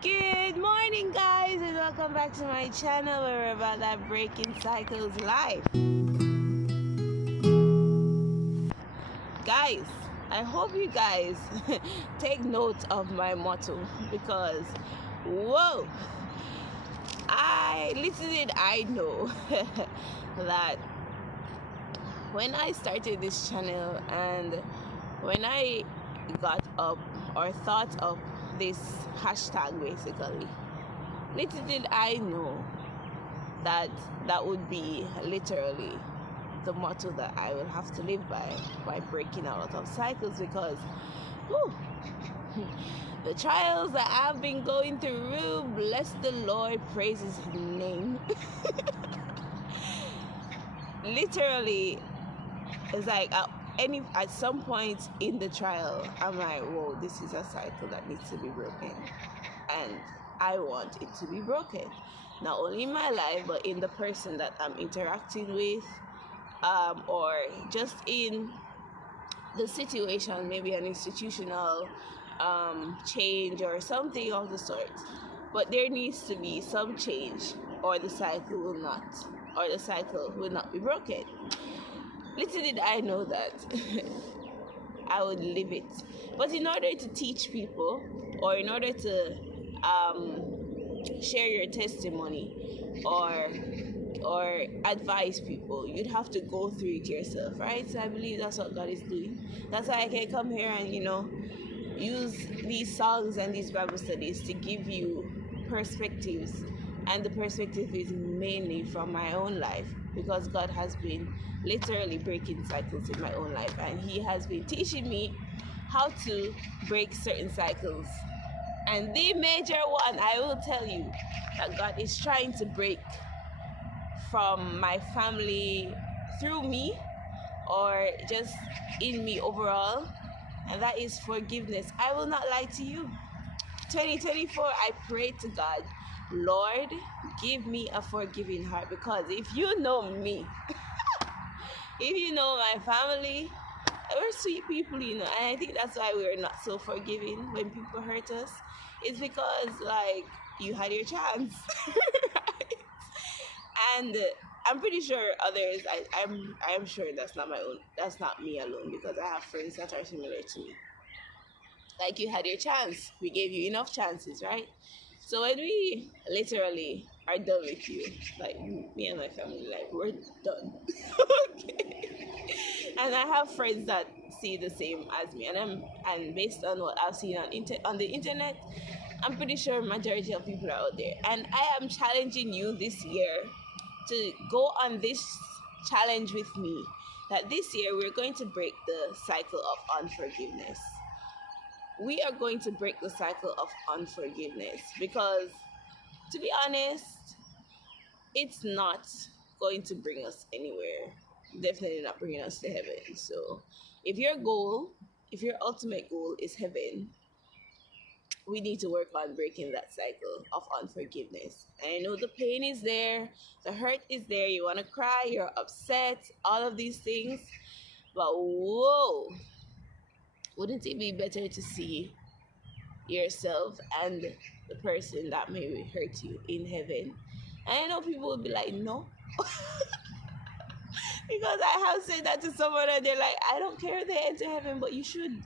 Good morning, guys, and welcome back to my channel where we're about that breaking cycles life. Guys, I hope you guys take note of my motto because, whoa, I know that when I started this channel and when I got up or thought of this hashtag basically, little did I know that that would be literally the motto that I will have to live by breaking a lot of cycles because whew, the trials that I've been going through, bless the Lord, praise his name. Literally, it's like at some point in the trial, I'm like, whoa, this is a cycle that needs to be broken. And I want it to be broken. Not only in my life, but in the person that I'm interacting with, or just in the situation, maybe an institutional change or something of the sort. But there needs to be some change, or the cycle will not be broken. Little did I know that I would live it. But in order to teach people, or in order to share your testimony, or advise people, you'd have to go through it yourself, right? So I believe that's what God is doing. That's why I can come here and use these songs and these Bible studies to give you perspectives, and the perspective is mainly from my own life because God has been literally breaking cycles in my own life, and he has been teaching me how to break certain cycles. And the major one, I will tell you, that God is trying to break from my family through me, or just in me overall, and that is forgiveness. I will not lie to you. 2024, I pray to God, Lord, give me a forgiving heart, because if you know me, if you know my family, we're sweet people, and I think that's why we're not so forgiving when people hurt us. It's because, like, you had your chance. Right? And I'm pretty sure others, I'm sure that's not me alone, because I have friends that are similar to me. Like, you had your chance, we gave you enough chances, right? So when we literally are done with you, like me and my family, like, we're done. Okay. And I have friends that see the same as me, and based on what I've seen on the internet, I'm pretty sure majority of people are out there. And I am challenging you this year to go on this challenge with me. That this year we're going to break the cycle of unforgiveness. We are going to break the cycle of unforgiveness because, to be honest, it's not going to bring us anywhere. Definitely not bringing us to heaven. So, if your goal, if your ultimate goal is heaven, we need to work on breaking that cycle of unforgiveness. And I know the pain is there, the hurt is there, you want to cry, you're upset, all of these things. But whoa, wouldn't it be better to see yourself and the person that may hurt you in heaven? And I know people will be like, no. Because I have said that to someone and they're like, I don't care if they enter heaven, but you should.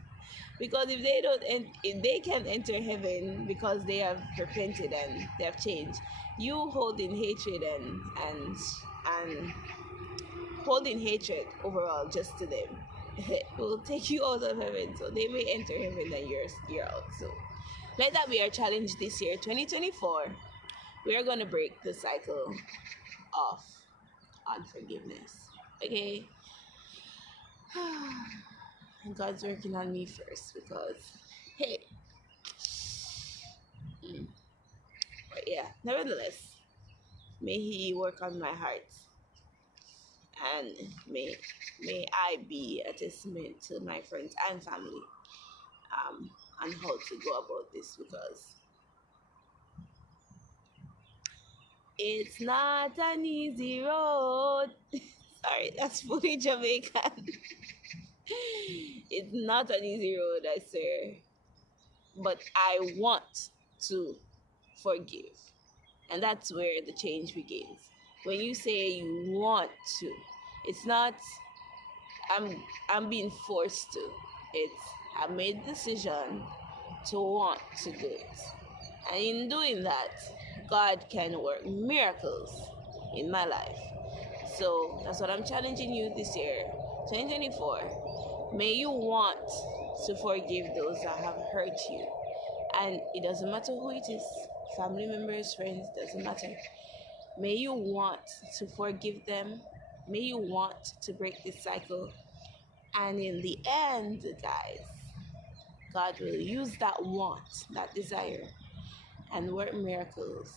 Because if they don't, if they can enter heaven because they have repented and they have changed, you holding hatred and holding hatred overall just to them will take you out of heaven. So they may enter heaven and you're out. So let that be our challenge this year, 2024. We are gonna break the cycle of unforgiveness. Okay. And God's working on me first because, hey, but yeah, nevertheless, may He work on my heart, and may I be a testament to my friends and family, on how to go about this, because it's not an easy road. Sorry, that's fully Jamaican. It's not an easy road, I swear. But I want to forgive. And that's where the change begins. When you say you want to, it's not I'm I'm being forced to. It's I made the decision to want to do it. And in doing that, God can work miracles in my life. So that's what I'm challenging you this year, 2024. May you want to forgive those that have hurt you. And it doesn't matter who it is, family members, friends, doesn't matter. May you want to forgive them. May you want to break this cycle. And in the end, guys, God will use that want, that desire, and work miracles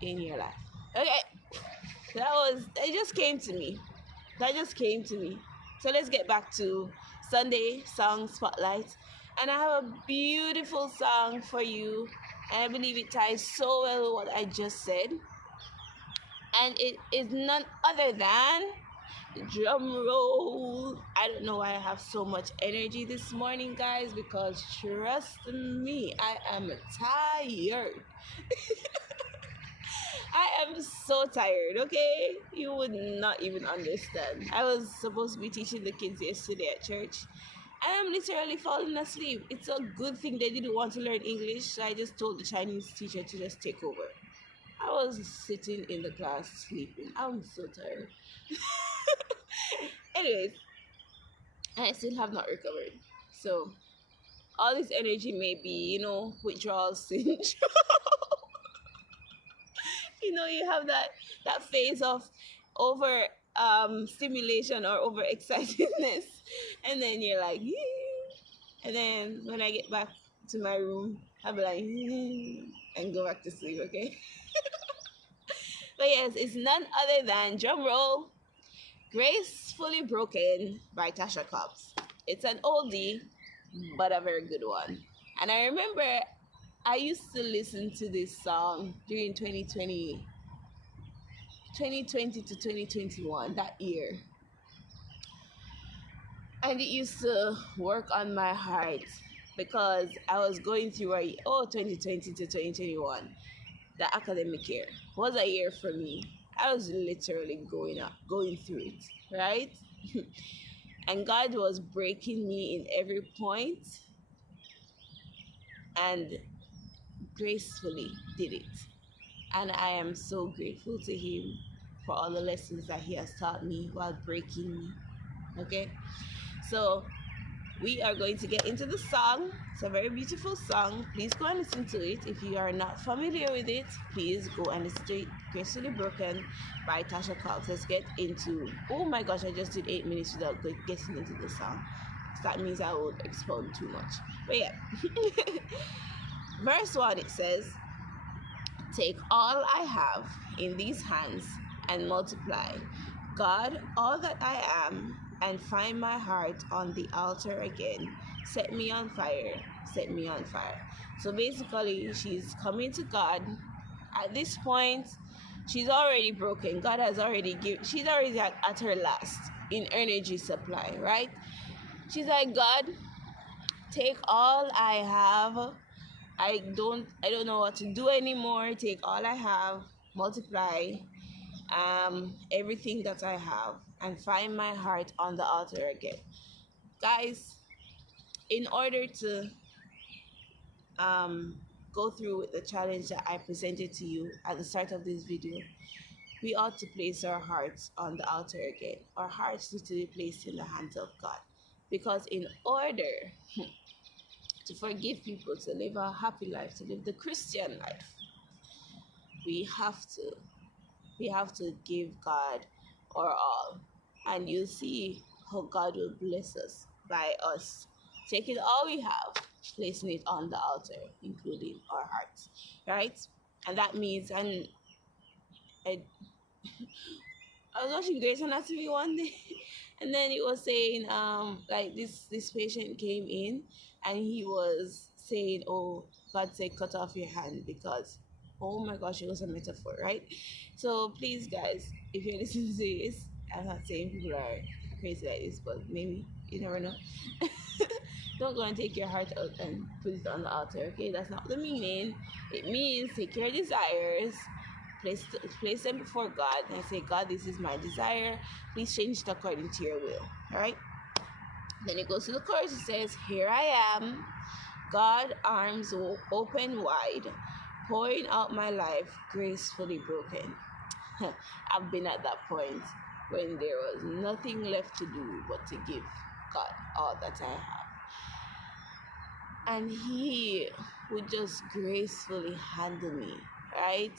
in your life. Okay, it just came to me. That just came to me. So let's get back to Sunday Song Spotlight. And I have a beautiful song for you. And I believe it ties so well with what I just said. And it is none other than drum roll. I don't know why I have so much energy this morning, guys, because trust me, I am tired. I am so tired, okay? You would not even understand. I was supposed to be teaching the kids yesterday at church, and I'm literally falling asleep. It's a good thing they didn't want to learn English, so I just told the Chinese teacher to just take over. I was sitting in the class sleeping. I'm so tired. Anyways, I still have not recovered. So, all this energy may be, withdrawal syndrome. You have that phase of over stimulation or over excitedness, and then you're like, "Yeah." And then when I get back to my room, I'll be like, "Yeah," and go back to sleep. Okay. But yes, it's none other than drum roll, "Gracefully Broken" by Tasha Cobbs. It's an oldie, but a very good one. And I remember I used to listen to this song during 2020 to 2021, that year. And it used to work on my heart because I was going through 2020 to 2021, the academic year was a year for me. I was literally going through it, right? And God was breaking me in every point and gracefully did it. And I am so grateful to Him for all the lessons that He has taught me while breaking me. Okay? So we are going to get into the song. It's a very beautiful song. Please go and listen to it. If you are not familiar with it, please go and listen to it. Gracefully Broken by Tasha Cobbs. Let's get into. Oh my gosh, I just did 8 minutes without getting into the song. So that means I would expound too much. But yeah. Verse 1, it says, "Take all I have in these hands and multiply, God, all that I am, and find my heart on the altar again. Set me on fire, set me on fire." So basically, she's coming to God. At this point, she's already broken. God has already given, she's already at her last in energy supply, right? She's like, "God, take all I have. I don't know what to do anymore. Take all I have, multiply everything that I have, and find my heart on the altar again." Guys, in order to um go through with the challenge that I presented to you at the start of this video, we ought to place our hearts on the altar again. Our hearts need to be placed in the hands of God. Because in order to forgive people, to live a happy life, to live the Christian life, we have to give God our all. And you'll see how God will bless us by us taking all we have, placing it on the altar, including our hearts, right? And that means, and I, I was watching Grey's Anatomy one day, and then it was saying, like this patient came in, and he was saying, "Oh, God said cut off your hand because." Oh my gosh, it was a metaphor, right? So please, guys, if you're listening to this, I'm not saying people are crazy like this, but maybe you never know. Don't go and take your heart out and put it on the altar, okay? That's not the meaning. It means take your desires, place them before God, and say, God, this is my desire. Please change it according to your will, all right? Then it goes to the chorus. It says, here I am, God, arms open wide, pouring out my life, gracefully broken. I've been at that point when there was nothing left to do but to give God all that I have. And He would just gracefully handle me, right?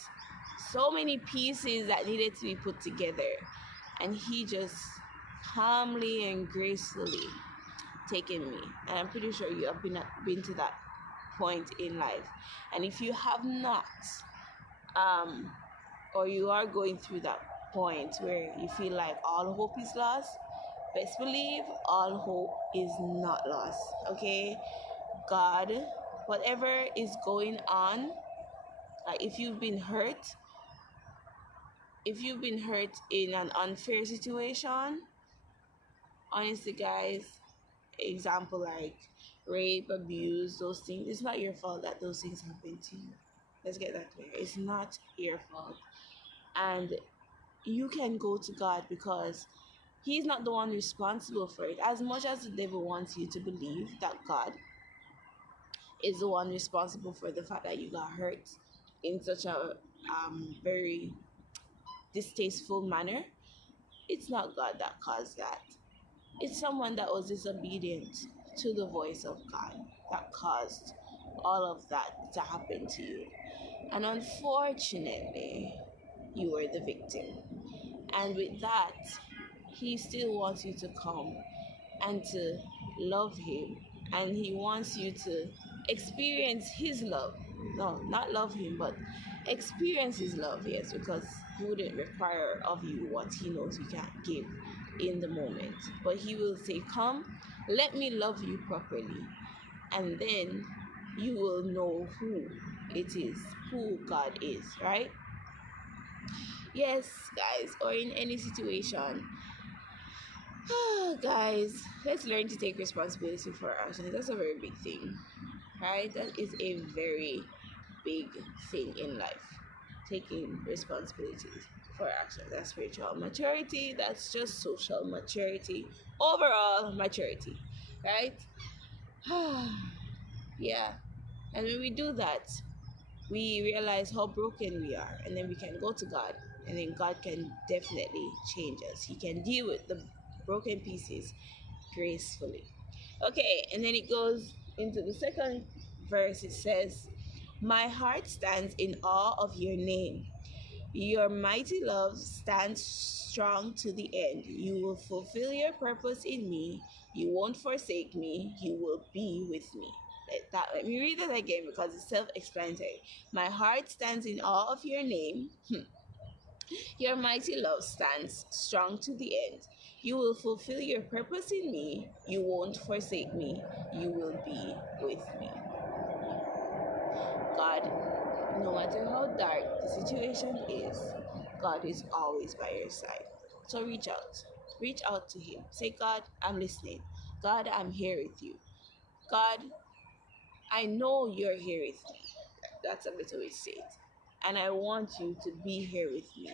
So many pieces that needed to be put together. And He just calmly and gracefully taken me. And I'm pretty sure you have been to that point in life. And if you have not, or you are going through that point where you feel like all hope is lost, best believe all hope is not lost. Okay, God, whatever is going on, if you've been hurt in an unfair situation, honestly guys, example like rape, abuse, those things, it's not your fault that those things happen to you. Let's get that clear. It's not your fault. And you can go to God because He's not the one responsible for it. As much as the devil wants you to believe that God is the one responsible for the fact that you got hurt in such a very distasteful manner, it's not God that caused that. It's someone that was disobedient to the voice of God that caused all of that to happen to you. And unfortunately, you were the victim. And with that, He still wants you to come and to love Him. And He wants you to experience His love. No, not love Him, but experience His love, yes, because He wouldn't require of you what He knows you can't give in the moment. But He will say, come, let me love you properly. And then you will know who it is, who God is, right? Yes, guys, or in any situation. Guys, let's learn to take responsibility for our actions. That's a very big thing, right? That is a very big thing in life. Taking responsibilities for actions. That's spiritual maturity. That's just social maturity. Overall maturity, right? Yeah. And when we do that, we realize how broken we are, and then we can go to God, and then God can definitely change us. He can deal with the broken pieces gracefully. Okay, and then it goes into the second verse. It says, my heart stands in awe of your name. Your mighty love stands strong to the end. You will fulfill your purpose in me. You won't forsake me. You will be with me. Let me read that again because it's self-explanatory. My heart stands in awe of your name. Your mighty love stands strong to the end. You will fulfill your purpose in me. You won't forsake me. You will be with me. God, no matter how dark the situation is, God is always by your side. So reach out. Reach out to Him. Say, God, I'm listening. God, I'm here with you. God, I know you're here with me. That's a better way to say it. And I want you to be here with me.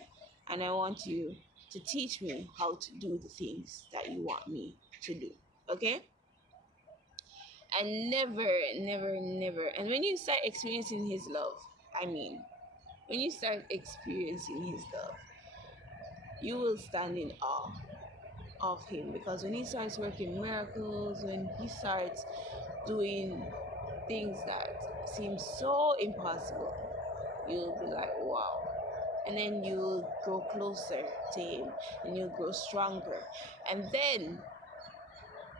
And I want you to teach me how to do the things that you want me to do. Okay? And never, never, never. And when you start experiencing His love, when you start experiencing His love, you will stand in awe of Him, because when He starts working miracles, when He starts doing things that seem so impossible, you'll be like, wow. And then you'll grow closer to Him, and you'll grow stronger. And then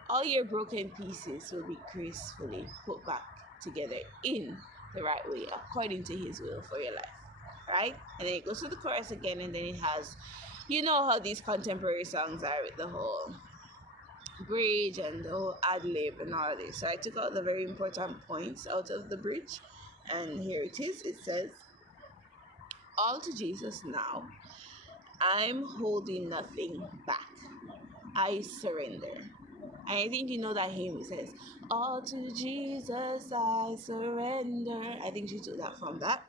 all your broken pieces will be gracefully put back together in the right way, according to His will for your life. Right? And then it goes to the chorus again, and then it has, you know how these contemporary songs are with the whole bridge and the whole ad lib and all this. So I took out the very important points out of the bridge, and here it is. It says, all to Jesus now. I'm holding nothing back. I surrender. And I think you know that hymn. It says, "All to Jesus I surrender." I think she took that from that.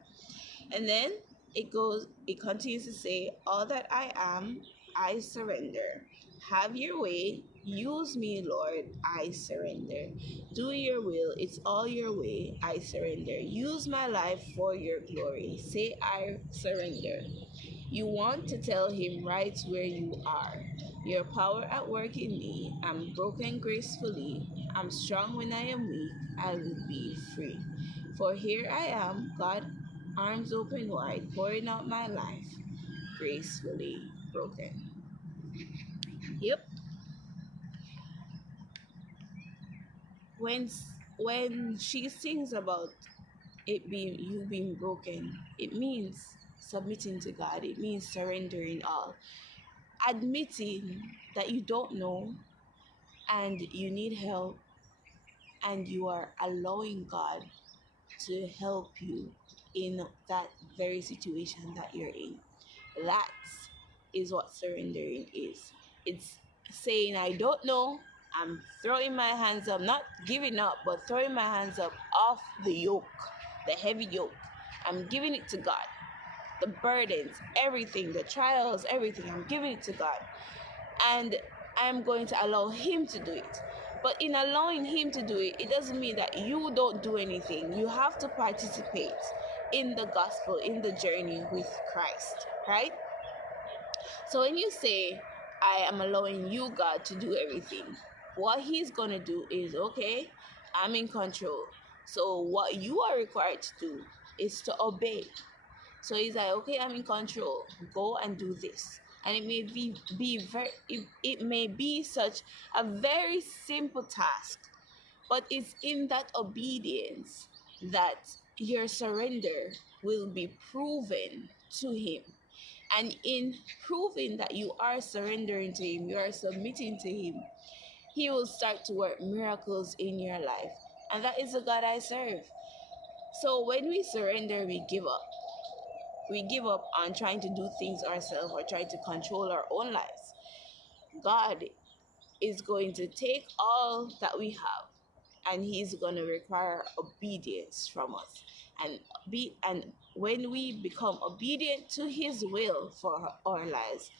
And then it continues to say, "All that I am, I surrender. Have your way. Use me, Lord, I surrender. Do your will. It's all your way. I surrender. Use my life for your glory. Say, I surrender." You want to tell him right where you are. Your power at work in me. I'm broken gracefully. I'm strong when I am weak. I will be free. For here I am, God, arms open wide, pouring out my life, gracefully broken. Yep. When when she sings about it being you being broken, it means submitting to God. It means surrendering all, admitting that you don't know and you need help, and you are allowing God to help you in that very situation that you're in. That is what surrendering is. It's saying, I don't know. I'm throwing my hands up, not giving up, but throwing my hands up off the yoke, the heavy yoke. I'm giving it to God. The burdens, everything, the trials, everything, I'm giving it to God. And I'm going to allow him to do it. But in allowing him to do it, it doesn't mean that you don't do anything. You have to participate in the gospel, in the journey with Christ, right? So when you say, I am allowing you, God, to do everything, what he's going to do is, okay, I'm in control. So what you are required to do is to obey. So he's like, okay, I'm in control. Go and do this. And it may it may be such a very simple task, but it's in that obedience that your surrender will be proven to him. And in proving that you are surrendering to him, you are submitting to him, he will start to work miracles in your life. And that is the God I serve. So when we surrender, we give up. We give up on trying to do things ourselves or trying to control our own lives. God is going to take all that we have, and he's going to require obedience from us. And when we become obedient to his will for our lives,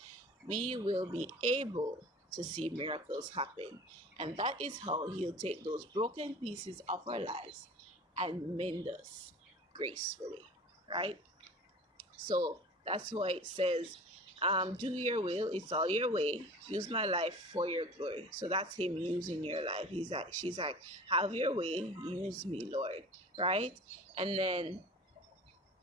we will be able to see miracles happen. And that is how he'll take those broken pieces of our lives and mend us gracefully, right? So that's why it says, do your will, it's all your way. Use my life for your glory. So that's him using your life. She's like, have your way, use me, Lord. Right? And then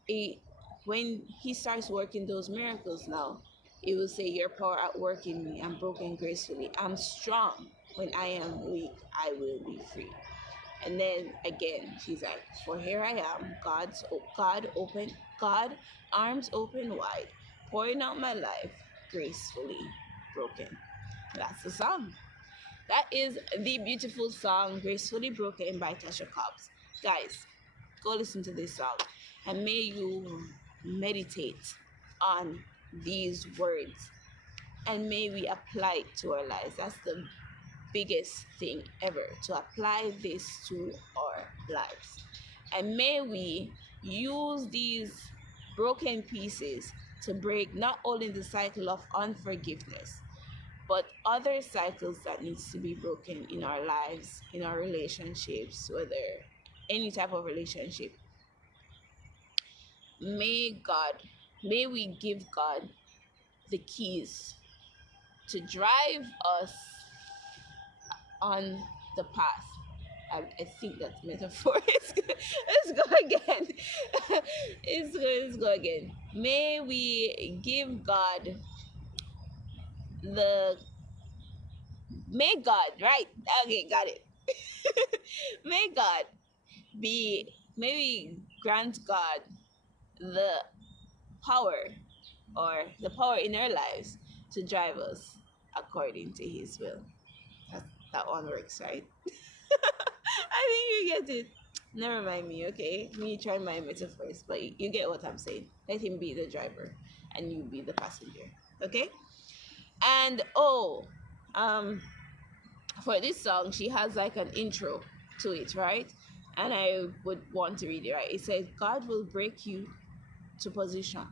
it, when he starts working those miracles now, it will say, your power at work in me. I'm broken gracefully. I'm strong. When I am weak, I will be free. And then again, she's like, for here I am, God, arms open wide, pouring out my life, gracefully broken. That's the song. That is the beautiful song, Gracefully Broken by Tasha Cobbs. Guys, go listen to this song, and may you meditate on these words, and may we apply it to our lives. That's the biggest thing ever, to apply this to our lives. And may we use these broken pieces to break not only the cycle of unforgiveness, but other cycles that needs to be broken in our lives, in our relationships, whether any type of relationship. May we give God the keys to drive us on the path. I think that's metaphor. Let's go again. Let's go again. May we give God the may God, right? Okay, got it. may God may we grant God the power, or the power in our lives, to drive us according to his will. That one works, right? I think you get it. Never mind me, okay? Me try my metaphors, but you get what I'm saying. Let him be the driver, and you be the passenger, okay? And um, for this song, she has like an intro to it, right? And I would want to read it, right? It says, God will break you to position.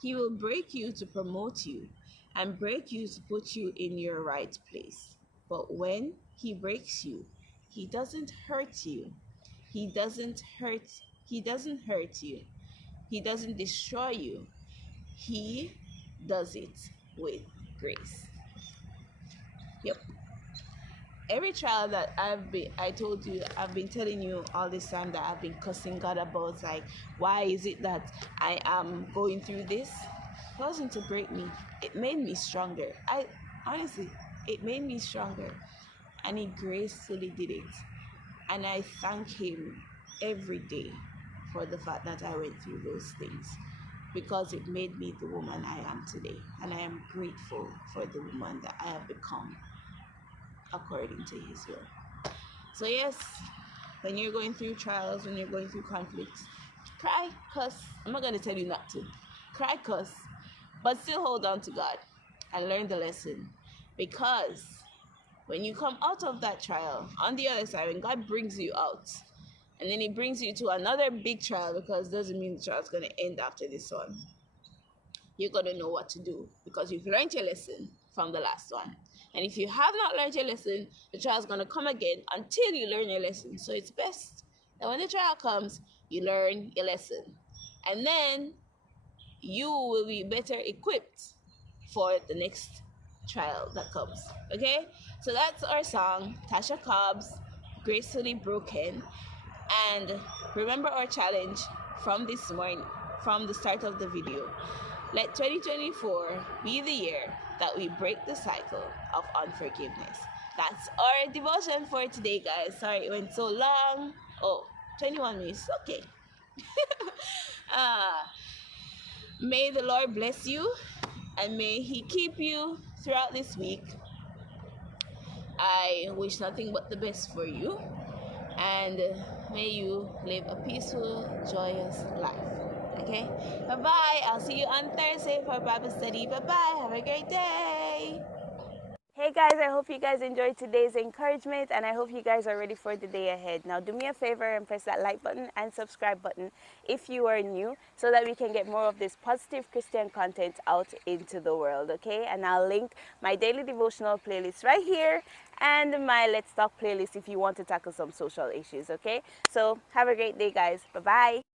He will break you to promote you and break you to put you in your right place. But when he breaks you, he doesn't hurt you. He doesn't hurt he doesn't hurt you. He doesn't destroy you. He does it with grace. Yep. Every trial that I told you, I've been telling you all this time that I've been cussing God about, like, why is it that I am going through this? It wasn't to break me. It made me stronger. I honestly, it made me stronger, and He gracefully did it. And I thank Him every day for the fact that I went through those things, because it made me the woman I am today, and I am grateful for the woman that I have become according to His will. So yes, when you're going through trials, when you're going through conflicts, cry, cuss. I'm not going to tell you not to. Cry, cuss, but still hold on to God and learn the lesson. Because when you come out of that trial, on the other side, when God brings you out, and then He brings you to another big trial, because it doesn't mean the trial's going to end after this one, you're going to know what to do, because you've learned your lesson from the last one. And if you have not learned your lesson, the trial is going to come again until you learn your lesson. So it's best that when the trial comes, you learn your lesson. And then you will be better equipped for the next trial that comes. Okay? So that's our song, Tasha Cobbs, Gracefully Broken. And remember our challenge from this morning, from the start of the video. Let 2024 be the year that we break the cycle of unforgiveness. That's our devotion for today, guys. Sorry it went so long. Oh, 21 minutes. Okay. uh, may the Lord bless you, and may He keep you throughout this week. I wish nothing but the best for you, and may you live a peaceful, joyous life. Okay? Bye bye. I'll see you on Thursday for Bible study. Bye bye. Have a great day. Hey guys, I hope you guys enjoyed today's encouragement, and I hope you guys are ready for the day ahead. Now do me a favor and press that like button and subscribe button if you are new, so that we can get more of this positive Christian content out into the world, okay? And I'll link my daily devotional playlist right here and my Let's Talk playlist if you want to tackle some social issues, okay? So have a great day, guys. Bye-bye.